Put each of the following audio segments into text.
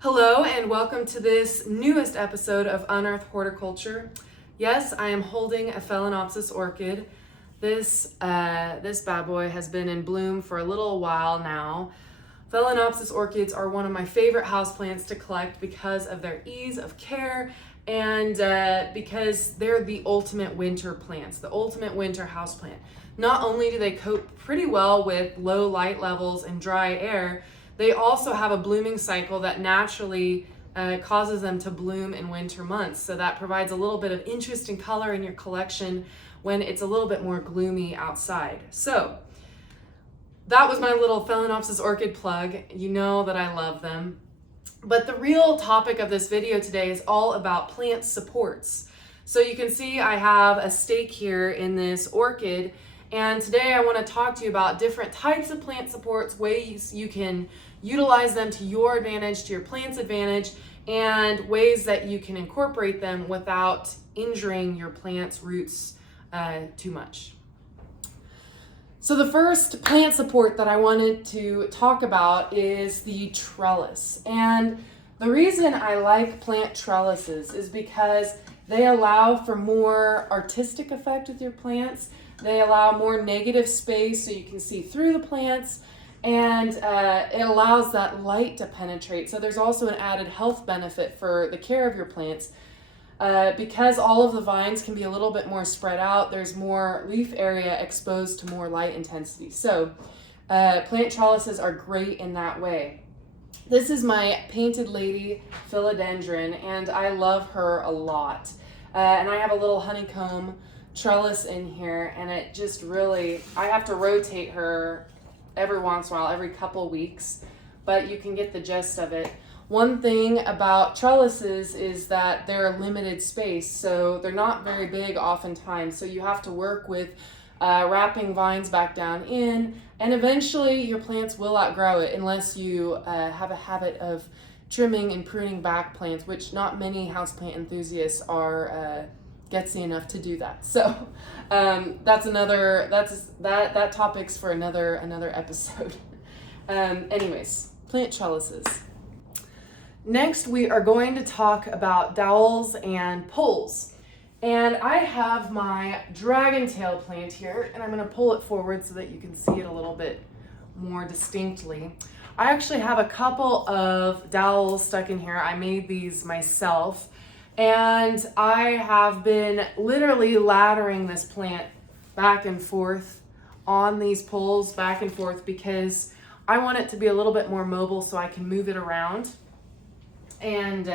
Hello and welcome to this newest episode of Unearth Horticulture. Yes, I am holding a Phalaenopsis orchid. This bad boy has been in bloom for a little while now. Phalaenopsis orchids are one of my favorite houseplants to collect because of their ease of care and because they're the ultimate winter plants, the ultimate winter houseplant. Not only do they cope pretty well with low light levels and dry air, they also have a blooming cycle that naturally causes them to bloom in winter months. So that provides a little bit of interest and color in your collection when it's a little bit more gloomy outside. So that was my little Phalaenopsis orchid plug. You know that I love them. But the real topic of this video today is all about plant supports. So you can see I have a stake here in this orchid, and today I want to talk to you about different types of plant supports, ways you can utilize them to your advantage, to your plant's advantage, and ways that you can incorporate them without injuring your plant's roots too much. So the first plant support that I wanted to talk about is the trellis. And the reason I like plant trellises is because they allow for more artistic effect with your plants. They allow more negative space so you can see through the plants, and it allows that light to penetrate. So there's also an added health benefit for the care of your plants. Because all of the vines can be a little bit more spread out, there's more leaf area exposed to more light intensity. So plant trellises are great in that way. This is my painted lady philodendron, and I love her a lot. And I have a little honeycomb trellis in here, and it just really, I have to rotate her every once in a while, every couple weeks, but you can get the gist of it. One thing about trellises is that they're a limited space, so they're not very big oftentimes, so you have to work with wrapping vines back down in, and eventually your plants will outgrow it unless you have a habit of trimming and pruning back plants, which not many houseplant enthusiasts are gutsy enough to do that. So that topic's for another episode. Anyways, plant trellises. Next, we are going to talk about dowels and poles. And I have my dragon tail plant here, and I'm going to pull it forward so that you can see it a little bit more distinctly. I actually have a couple of dowels stuck in here. I made these myself, and I have been literally laddering this plant back and forth on these poles, back and forth, because I want it to be a little bit more mobile so I can move it around. And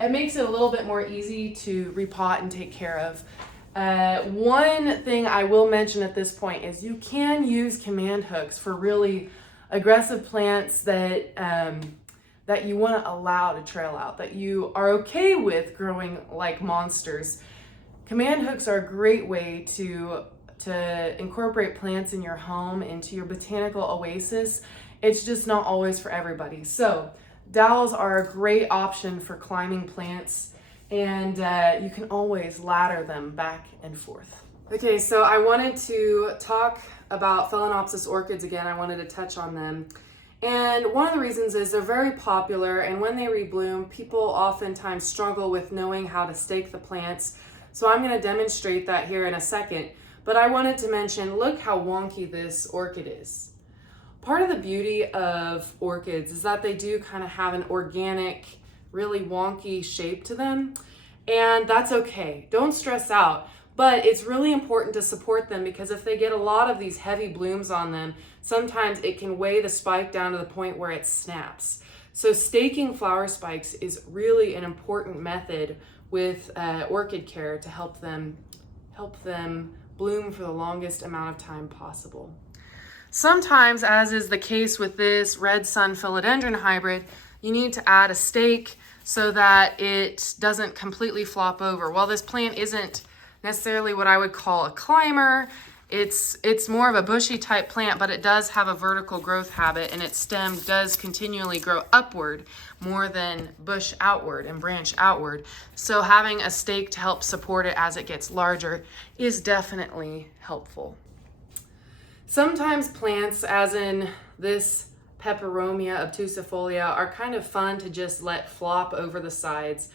it makes it a little bit more easy to repot and take care of. One thing I will mention at this point is you can use command hooks for really aggressive plants that you want to allow to trail out, that you are okay with growing like monsters. Command hooks are a great way to incorporate plants in your home into your botanical oasis. It's just not always for everybody. So dowels are a great option for climbing plants, and you can always ladder them back and forth. Okay, so I wanted to talk about Phalaenopsis orchids again. I wanted to touch on them. And one of the reasons is they're very popular, and when they rebloom, people oftentimes struggle with knowing how to stake the plants. So I'm going to demonstrate that here in a second. But I wanted to mention, look how wonky this orchid is. Part of the beauty of orchids is that they do kind of have an organic, really wonky shape to them, and that's okay. Don't stress out, but it's really important to support them, because if they get a lot of these heavy blooms on them, sometimes it can weigh the spike down to the point where it snaps. So staking flower spikes is really an important method with orchid care to help them bloom for the longest amount of time possible. Sometimes, as is the case with this red sun philodendron hybrid, you need to add a stake so that it doesn't completely flop over. While this plant isn't necessarily what I would call a climber, it's more of a bushy type plant, but it does have a vertical growth habit, and its stem does continually grow upward more than bush outward and branch outward. So having a stake to help support it as it gets larger is definitely helpful. Sometimes plants, as in this Peperomia obtusifolia are kind of fun to just let flop over the sides.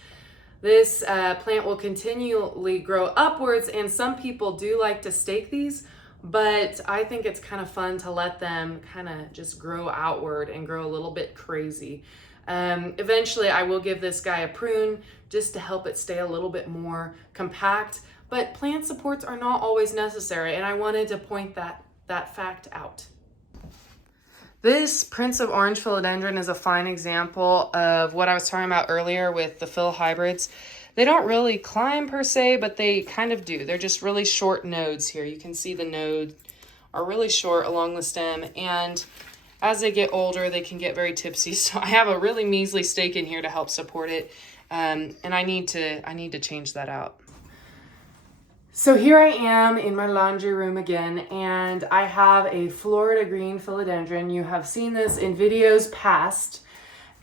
This plant will continually grow upwards, and some people do like to stake these, but I think it's kind of fun to let them kind of just grow outward and grow a little bit crazy. Eventually I will give this guy a prune just to help it stay a little bit more compact, but plant supports are not always necessary, and I wanted to point that fact out. This Prince of Orange philodendron is a fine example of what I was talking about earlier with the phil hybrids. They don't really climb per se, but they kind of do. They're just really short nodes here. You can see the nodes are really short along the stem, and as they get older, they can get very tipsy. So I have a really measly stake in here to help support it, and I need to change that out. So here I am in my laundry room again, and I have a Florida green philodendron. You have seen this in videos past,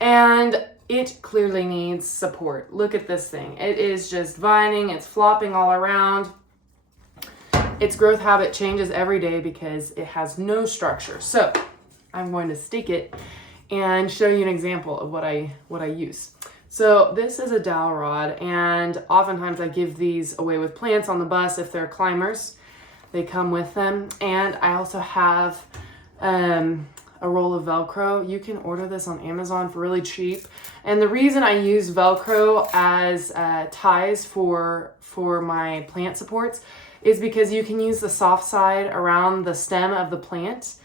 and it clearly needs support. Look at this thing. It is just vining, it's flopping all around. Its growth habit changes every day because it has no structure. So I'm going to stake it and show you an example of what I use. So this is a dowel rod, and oftentimes I give these away with plants on the bus if they're climbers. They come with them. And I also have a roll of Velcro. You can order this on Amazon for really cheap. And the reason I use Velcro as ties for my plant supports is because you can use the soft side around the stem of the plant,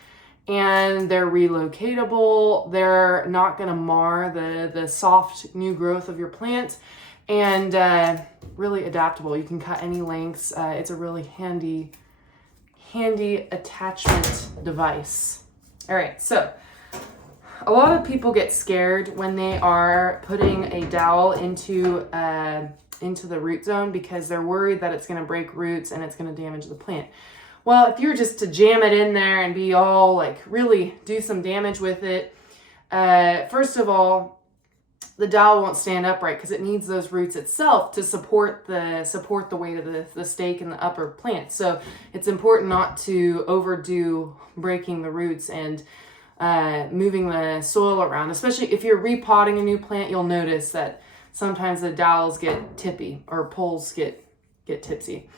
and they're relocatable. They're not going to mar the soft new growth of your plant, and really adaptable. You can cut any lengths. It's a really handy attachment device. All right, so a lot of people get scared when they are putting a dowel into the root zone because they're worried that it's going to break roots and it's going to damage the plant. Well, if you're just to jam it in there and be all like really do some damage with it, first of all, the dowel won't stand upright because it needs those roots itself to support the weight of the stake in the upper plant. So it's important not to overdo breaking the roots and moving the soil around. Especially if you're repotting a new plant, you'll notice that sometimes the dowels get tippy or poles get tipsy.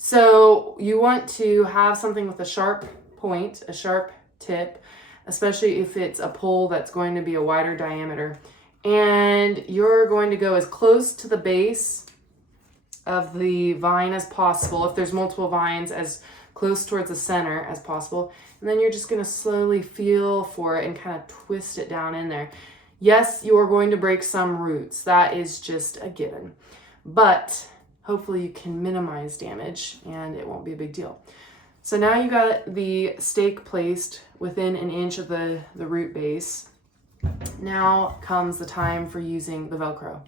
So you want to have something with a sharp point, a sharp tip, especially if it's a pole that's going to be a wider diameter. And you're going to go as close to the base of the vine as possible. If there's multiple vines, as close towards the center as possible. And then you're just going to slowly feel for it and kind of twist it down in there. Yes, you are going to break some roots. That is just a given. But hopefully you can minimize damage and it won't be a big deal. So now you got the stake placed within an inch of the root base. Now comes the time for using the Velcro.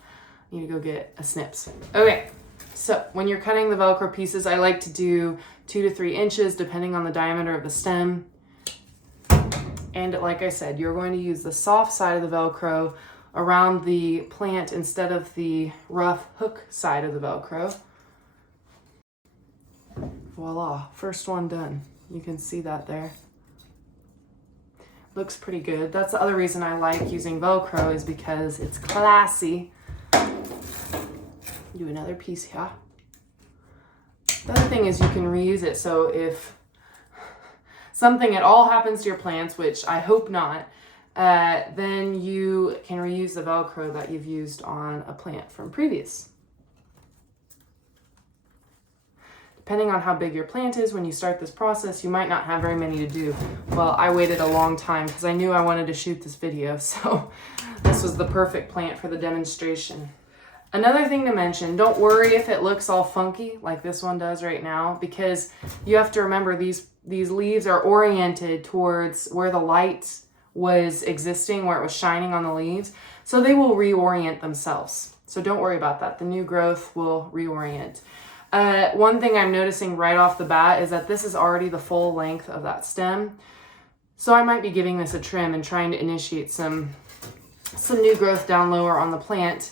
You need to go get a snips. Okay, so when you're cutting the Velcro pieces, I like to do 2 to 3 inches depending on the diameter of the stem. And like I said, you're going to use the soft side of the Velcro around the plant instead of the rough hook side of the Velcro. Voila, first one done. You can see that there. Looks pretty good. That's the other reason I like using Velcro, is because it's classy. Do another piece here. The other thing is you can reuse it, so if something at all happens to your plants, which I hope not, then you can reuse the Velcro that you've used on a plant from previous. Depending on how big your plant is when you start this process, you might not have very many to do. Well, I waited a long time because I knew I wanted to shoot this video, so this was the perfect plant for the demonstration. Another thing to mention, don't worry if it looks all funky like this one does right now, because you have to remember these leaves are oriented towards where the light was existing, where it was shining on the leaves, so they will reorient themselves. So don't worry about that. The new growth will reorient. One thing I'm noticing right off the bat is that this is already the full length of that stem. So I might be giving this a trim and trying to initiate some new growth down lower on the plant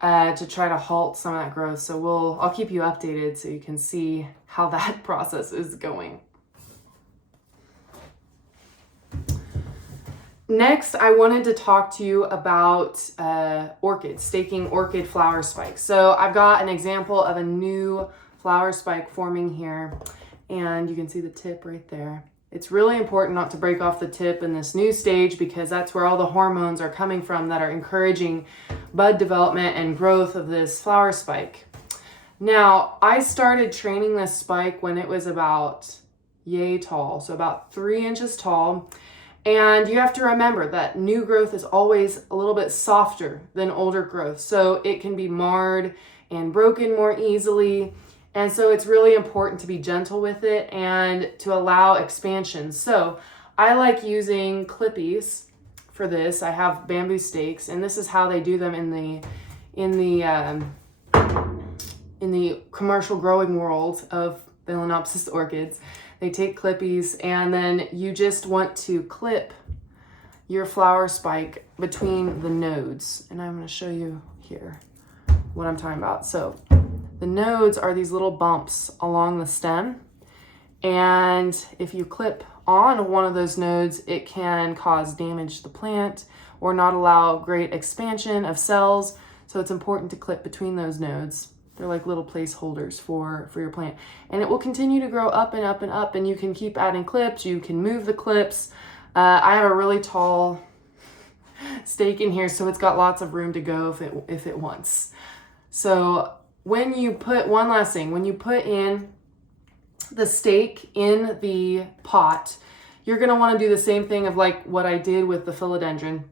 to try to halt some of that growth. So I'll keep you updated so you can see how that process is going. Next, I wanted to talk to you about orchids, staking orchid flower spikes. So I've got an example of a new flower spike forming here, and you can see the tip right there. It's really important not to break off the tip in this new stage because that's where all the hormones are coming from that are encouraging bud development and growth of this flower spike. Now, I started training this spike when it was about yay tall, so about 3 inches tall. And you have to remember that new growth is always a little bit softer than older growth. So it can be marred and broken more easily. And so it's really important to be gentle with it and to allow expansion. So I like using clippies for this. I have bamboo stakes, and this is how they do them in the commercial growing world of Phalaenopsis orchids. They take clippies, and then you just want to clip your flower spike between the nodes. And I'm going to show you here what I'm talking about. So the nodes are these little bumps along the stem. And if you clip on one of those nodes, it can cause damage to the plant or not allow great expansion of cells. So it's important to clip between those nodes. They're like little placeholders for your plant. And it will continue to grow up and up and up, and you can keep adding clips. You can move the clips. I have a really tall stake in here, so it's got lots of room to go if it wants. So when you put, one last thing, when you put in the stake in the pot, you're gonna wanna do the same thing of like what I did with the philodendron.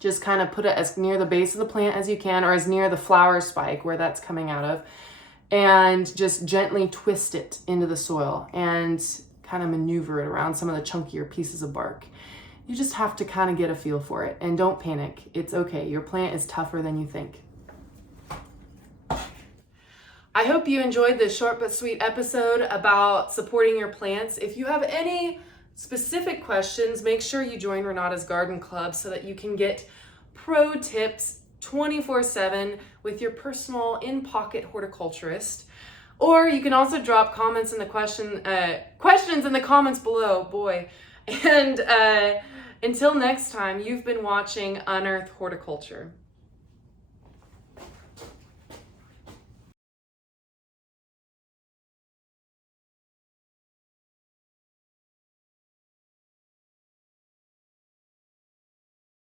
Just kind of put it as near the base of the plant as you can, or as near the flower spike where that's coming out of, and just gently twist it into the soil and kind of maneuver it around some of the chunkier pieces of bark. You just have to kind of get a feel for it, and don't panic. It's okay. Your plant is tougher than you think. I hope you enjoyed this short but sweet episode about supporting your plants. If you have any specific questions, make sure you join Renata's Garden Club so that you can get pro tips 24/7 with your personal in-pocket horticulturist. Or you can also drop comments in the questions in the comments below, boy. And until next time, you've been watching Unearth Horticulture.